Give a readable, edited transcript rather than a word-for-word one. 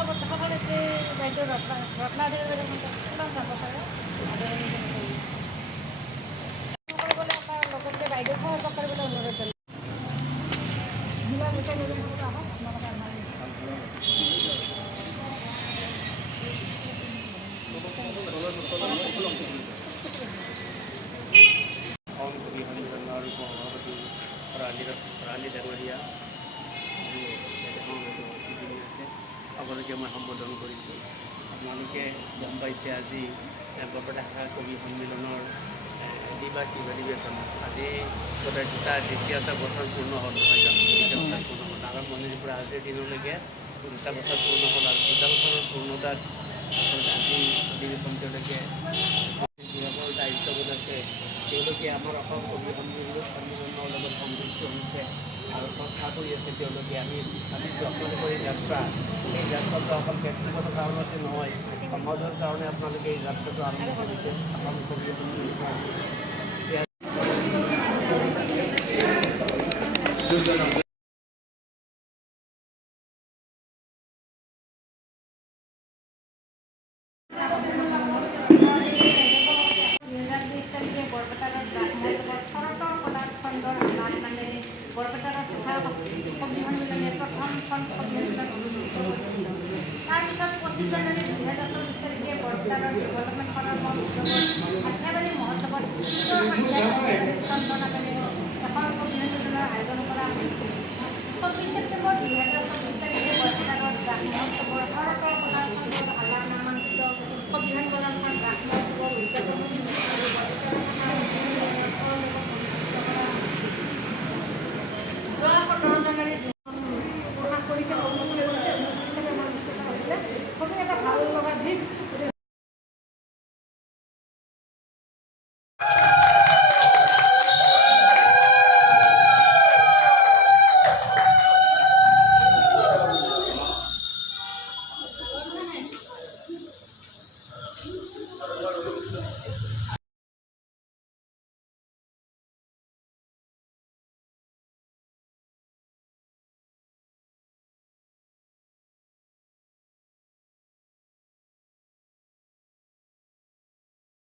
সকলোকে বাইদেউ ৰত্নাদেৱী বাইদেউ যাব পাৰে আৰু লগতে বাইদেউ সহযোগ কৰিবলৈ অনুৰোধ জনাইছোঁ। জিলা বিষয় সকলোকে মই সম্বোধন কৰিছোঁ। আপোনালোকে গম পাইছে আজি বৰপেটা শাখা কবি সন্মিলনৰ দ্বিবাৰ্ষিক অধিৱেশন আজি গোটেই দ্বিতীয়টা বছৰ পূৰ্ণ হ'ল নহয় জানো? দ্বিতীয় বছৰ পূৰ্ণ হ'ল আৰম্ভণিৰ পৰা আজিৰ দিনলৈকে 2টা বছৰ পূৰ্ণ হ'ল আৰু 2টা বছৰৰ পূৰ্ণতাত আজি অধিৱেশন তেওঁলোকে বিভাগৰ দায়িত্ববোধ আছে। তেওঁলোকে আমাৰ অসম কবি সন্মিলনৰ লগত সংযুক্ত হৈছে আৰু কথা কৰি আছে। তেওঁলোকে আমি আপোনালোকৰ এই যাত্ৰা যাত্ৰাটো অকল ব্যক্তিগত কাৰণতে নহয়, সমাজৰ কাৰণে আপোনালোকে এই যাত্ৰাটো আৰম্ভ কৰিছে। অসম কবি সন্মিলন বৰপেটাৰ ভাষা কবি সন্মিলনে প্ৰথমখন কবি সন্মিলন অনুষ্ঠিত কৰিছিল। তাৰপিছত 25 জানুৱাৰী 2024 তাৰিখে বৰপেটাৰ ডেভেলপমেণ্ট ফৰাম হাথিয়াবাৰী মহোৎসৱত চন্দনাবেৰে এখন কবি সন্মিলনৰ আয়োজন কৰা হৈছিল। 24 ছেপ্টেম্বৰ 2024 তাৰিখে বৰপেটাৰ ৰাস মহোৎসৱৰ ভাৰতৰ আলা নামাঙ্কিত কবি সন্মিলনখন ৰাস মহোৎসৱৰ উদযাপন খুবই এটা ভালো লাগা দিন।